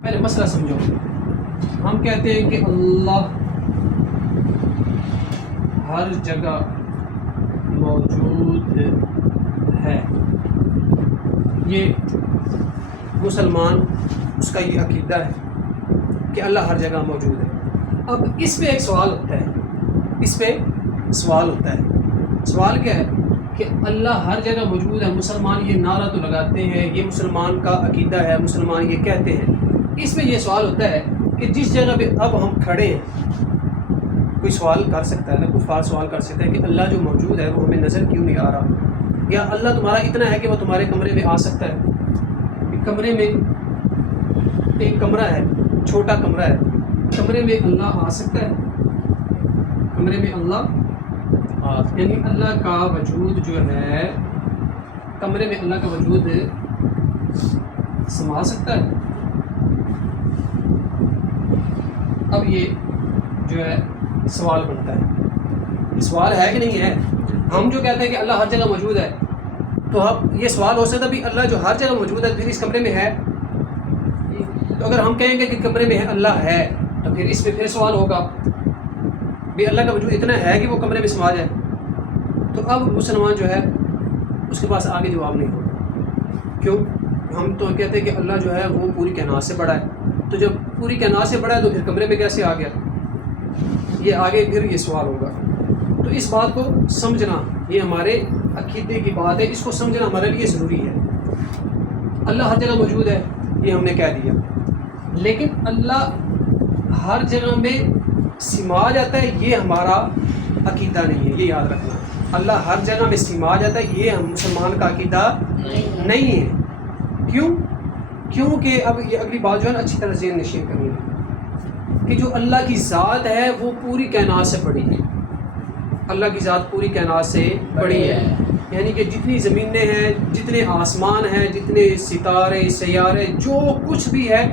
پہلے مسئلہ سمجھو. ہم کہتے ہیں کہ اللہ ہر جگہ موجود ہے. یہ مسلمان اس کا یہ عقیدہ ہے کہ اللہ ہر جگہ موجود ہے. اب اس پہ ایک سوال ہوتا ہے، سوال کیا ہے کہ اللہ ہر جگہ موجود ہے. مسلمان یہ نعرہ تو لگاتے ہیں، یہ مسلمان کا عقیدہ ہے، مسلمان یہ کہتے ہیں. اس میں یہ سوال ہوتا ہے کہ جس جگہ پہ اب ہم کھڑے ہیں، کوئی سوال کر سکتا ہے نا، کوئی سوال کر سکتا ہے کہ اللہ جو موجود ہے وہ ہمیں نظر کیوں نہیں آ رہا، یا اللہ تمہارا اتنا ہے کہ وہ تمہارے کمرے میں آ سکتا ہے. کمرے میں ایک کمرہ ہے، چھوٹا کمرہ ہے، کمرے میں اللہ آ سکتا ہے. کمرے میں اللہ یعنی اللہ کا وجود جو ہے، کمرے میں اللہ کا وجود سما سکتا ہے. اب یہ جو ہے سوال بنتا ہے، یہ سوال ہے کہ نہیں ہے. ہم جو کہتے ہیں کہ اللہ ہر جگہ موجود ہے، تو اب یہ سوال ہو سکتا ہے بھی اللہ جو ہر جگہ موجود ہے پھر اس کمرے میں ہے. تو اگر ہم کہیں گے کہ کمرے میں اللہ ہے تو پھر اس پہ پھر سوال ہوگا بھی اللہ کا وجود اتنا ہے کہ وہ کمرے میں سما جائے. تو اب مسلمان جو ہے اس کے پاس آگے جواب نہیں ہوگا. کیوں؟ ہم تو کہتے ہیں کہ اللہ جو ہے وہ پوری کائنات سے بڑا ہے. تو جب پوری کائنات سے بڑا ہے تو پھر کمرے میں کیسے آ گیا؟ یہ آگے پھر یہ سوال ہوگا. تو اس بات کو سمجھنا یہ ہمارے عقیدے کی بات ہے، اس کو سمجھنا ہمارے لیے ضروری ہے. اللہ ہر جگہ موجود ہے یہ ہم نے کہہ دیا، لیکن اللہ ہر جگہ میں سما جاتا ہے یہ ہمارا عقیدہ نہیں ہے. یہ یاد رکھنا، اللہ ہر جگہ میں سما جاتا ہے یہ ہم مسلمان کا عقیدہ نہیں ہے. کیوں؟ کیونکہ اب یہ اگلی بات جو ہے نا اچھی طرح ذہن نشین کرنی ہے کہ جو اللہ کی ذات ہے وہ پوری کائنات سے بڑی ہے. اللہ کی ذات پوری کائنات سے بڑی ہے، یعنی کہ جتنی زمینیں ہیں، جتنے آسمان ہیں، جتنے ستارے سیارے، جو کچھ بھی ہے،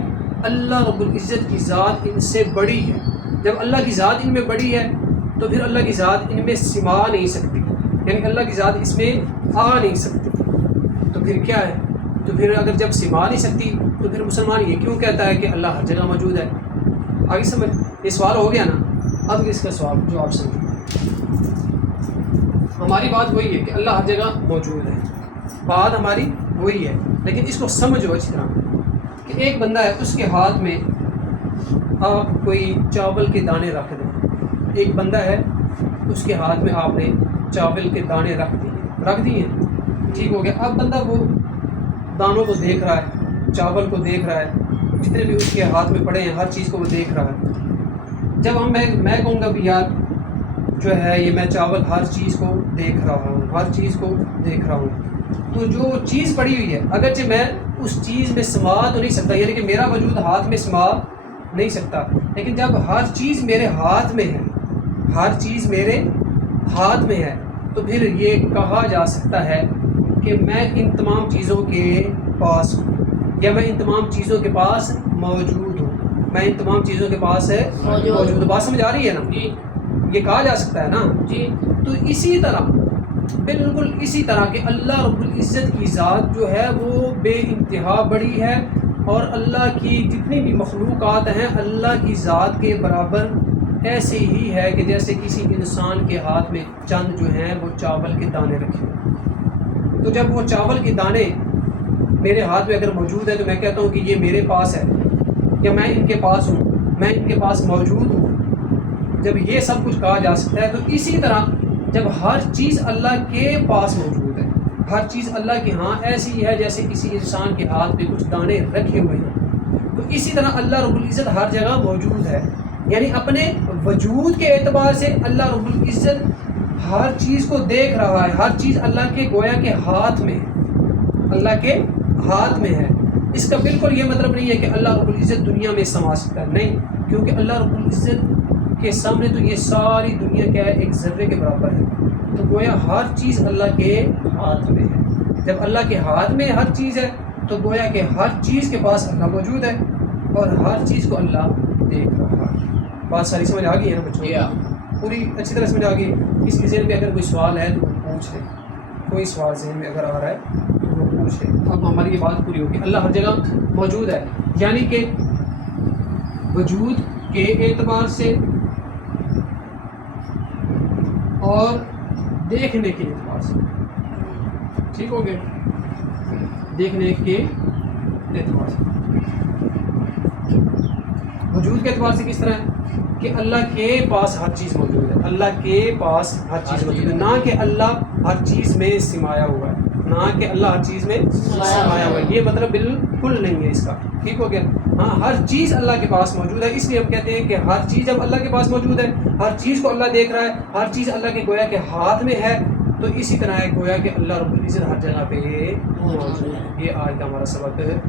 اللہ رب العزت کی ذات ان سے بڑی ہے. جب اللہ کی ذات ان میں بڑی ہے تو پھر اللہ کی ذات ان میں سما نہیں سکتی، یعنی اللہ کی ذات اس میں آ نہیں سکتی. تو پھر کیا ہے؟ تو پھر اگر جب سما نہیں سکتی تو پھر مسلمان یہ کیوں کہتا ہے کہ اللہ ہر جگہ موجود ہے؟ آگے سمجھ، یہ سوال ہو گیا نا. اب اس کا سوال جواب سمجھو. ہماری بات وہی ہے کہ اللہ ہر جگہ موجود ہے، بات ہماری وہی ہے، لیکن اس کو سمجھو اچھی طرح کہ ایک بندہ ہے، اس کے ہاتھ میں آپ کوئی چاول کے دانے رکھ دیں. ایک بندہ ہے، اس کے ہاتھ میں آپ نے چاول کے دانے رکھ دیے، ٹھیک ہو گیا. اب بندہ وہ دانوں کو دیکھ رہا ہے، چاول کو دیکھ رہا ہے، جتنے بھی اس کے ہاتھ میں پڑے ہیں ہر چیز کو وہ دیکھ رہا ہے. جب میں کہوں گا بھی یار جو ہے یہ میں چاول ہر چیز کو دیکھ رہا ہوں، تو جو چیز پڑی ہوئی ہے اگرچہ میں اس چیز میں سما تو نہیں سکتا، یعنی کہ میرا وجود ہاتھ میں سما نہیں سکتا، لیکن جب ہر چیز میرے ہاتھ میں ہے، تو پھر یہ کہا جا سکتا ہے کہ میں ان تمام چیزوں کے پاس ہوں، یا میں ان تمام چیزوں کے پاس موجود ہوں. میں ان تمام چیزوں کے پاس موجود. بات سمجھ آ رہی ہے نا؟ یہ کہا جا سکتا ہے نا جی. تو اسی طرح بالکل اسی طرح کہ اللہ رب العزت کی ذات جو ہے وہ بے انتہا بڑی ہے، اور اللہ کی جتنی بھی مخلوقات ہیں اللہ کی ذات کے برابر ایسے ہی ہے کہ جیسے کسی انسان کے ہاتھ میں چند جو ہیں وہ چاول کے دانے رکھے. تو جب وہ چاول کے دانے میرے ہاتھ میں اگر موجود ہے تو میں کہتا ہوں کہ یہ میرے پاس ہے، یا میں ان کے پاس ہوں، میں ان کے پاس موجود ہوں. جب یہ سب کچھ کہا جا سکتا ہے تو اسی طرح جب ہر چیز اللہ کے پاس موجود ہے، ہر چیز اللہ کے ہاں ایسی ہے جیسے کسی انسان کے ہاتھ میں کچھ دانے رکھے ہوئے ہیں، تو اسی طرح اللہ رب العزت ہر جگہ موجود ہے. یعنی اپنے وجود کے اعتبار سے اللہ رب العزت ہر چیز کو دیکھ رہا ہے، ہر چیز اللہ کے گویا کے ہاتھ میں ہے، اللہ کے ہاتھ میں ہے. اس کا بالکل یہ مطلب نہیں ہے کہ اللہ رب العزت دنیا میں سما سکتا ہے، نہیں، کیونکہ اللہ رب العزت کے سامنے تو یہ ساری دنیا کیا ہے، ایک ذرے کے برابر ہے. تو گویا ہر چیز اللہ کے ہاتھ میں ہے. جب اللہ کے ہاتھ میں ہر چیز ہے تو گویا کہ ہر چیز کے پاس اللہ موجود ہے اور ہر چیز کو اللہ دیکھ رہا ہے. بات ساری سمجھ آ گئی ہے نا بچوں؟ پوری اچھی طرح سمجھ آ گئی. اس کے ذہن میں اگر کوئی سوال ہے تو وہ پوچھ لے، کوئی سوال ذہن میں اگر آ رہا ہے تو وہ پوچھ لے. اب ہماری یہ بات پوری ہوگی. اللہ ہر جگہ موجود ہے، یعنی کہ وجود کے اعتبار سے اور دیکھنے کے اعتبار سے. ٹھیک ہو گیا؟ دیکھنے کے اعتبار سے. وجود کے اعتبار سے کس طرح ہے کہ اللہ کے پاس ہر چیز موجود ہے. اللہ کے پاس ہر چیز موجود ہے، نہ کہ اللہ ہر چیز میں سمایا ہوا ہے. نہ کہ اللہ ہر چیز میں سمایا ہوا ہے، یہ مطلب بالکل نہیں ہے اس کا. ٹھیک ہو گیا؟ ہاں، ہر چیز اللہ کے پاس موجود ہے. اس لیے ہم کہتے ہیں کہ ہر چیز جب اللہ کے پاس موجود ہے، ہر چیز کو اللہ دیکھ رہا ہے، ہر چیز اللہ کے گویا کے ہاتھ میں ہے، تو اسی طرح ہے گویا کہ اللہ رب العزت ہر جگہ پہ موجود ہے. یہ آج کا ہمارا سبق ہے.